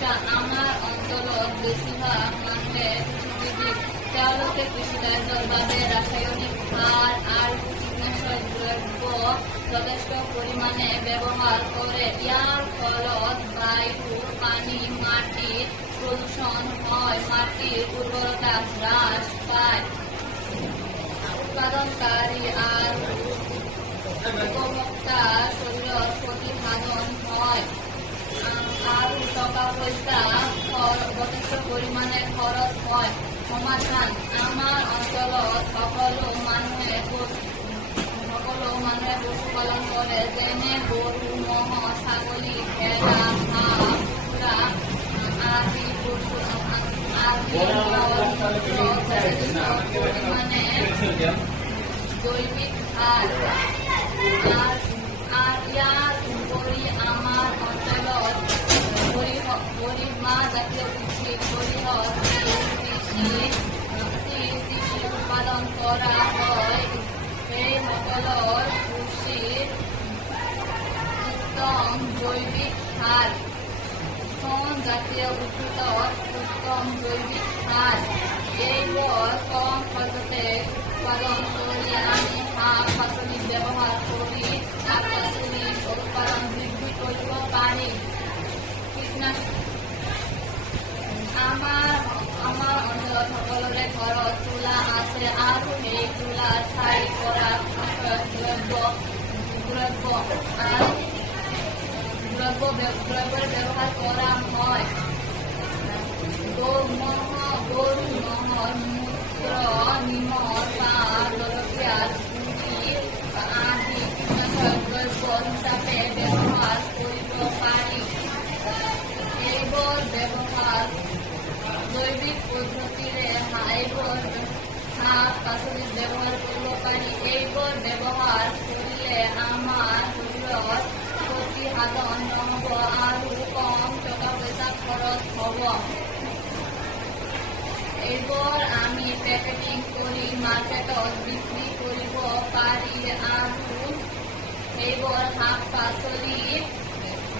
আমাৰ অঞ্চলত বেছিভাগ মানুহে কৃষিজীৱী। তেওঁলোকে কৃষিকাৰ্যৰ বাবে ৰাসায়নিক সাৰ আৰু কীটনাশক দ্ৰব্য যথেষ্ট পৰিমাণে ব্যৱহাৰ কৰে। ইয়াৰ ফলত বায়ু, পানী, মাটিৰ প্ৰদূষণ হয়, মাটিৰ উৰ্বৰতা হ্ৰাস পায়, উৎপাদনকাৰী আৰু উপভোক্তাৰ শৰীৰৰ ক্ষতি সাধন হয় আৰু টকা পইচা যথেষ্ট পৰিমাণে খৰচ হয়। সমাধান: আমাৰ অঞ্চলত সকলো মানুহে পশুপালন কৰে, যেনে গৰু, ম'হ, ছাগলী, ভেড়া, হাঁহ, কুকুৰা আদি পশু পৰিমাণে জৈৱিক সাৰ। ইয়াৰ উপৰি আমাৰ অঞ্চলত মাহ জাতীয় উদ্ভিদ, সৰিয়হ, তিল উৎপাদন কৰা হয়। সেইসকলৰ কৃষিৰ উত্তম জৈৱিক সাৰ। শণ জাতীয় উদ্ভিদৰ উত্তম জৈৱিক সাৰ। এইবোৰ কম খৰচতে উৎপাদন কৰি আমি শাক-পাচলিত ব্যৱহাৰ কৰি শাক-পাচলিৰ উৎপাদন বৃদ্ধি কৰিব পাৰি। আমাৰ অঞ্চলত সকলোৰে ঘৰত চুলা আছে আৰু সেই চুলাৰ ছাই পৰা দ্ৰব্য ব্যৱহাৰ কৰা হয়। গৰু ম'হৰ মূত্ৰ, নিমখ, পাত, জলকীয়াৰ গুড়ি আদি কীটনাশক দ্ৰব্য হিচাপে ব্যৱহাৰ কৰিব পাৰি। এইবোৰ ব্যৱহাৰ জৈৱিক পদ্ধতিৰে শাক-পাচলিত ব্যৱহাৰ কৰিব পাৰি। এইবোৰ ব্যৱহাৰ কৰিলে আমাৰ শৰীৰৰ ক্ষতি সাধন নহ'ব আৰু কম টকা পইচা খৰচ হ'ব। এইবোৰ আমি পেকেটিং কৰি মাৰ্কেটত বিক্ৰী কৰিব পাৰি আৰু সেইবোৰ শাক-পাচলি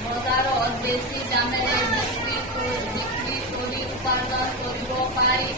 বজাৰত বেছি দামেৰে বিক্ৰী কৰি উপাৰ্জন কৰিব পাৰি।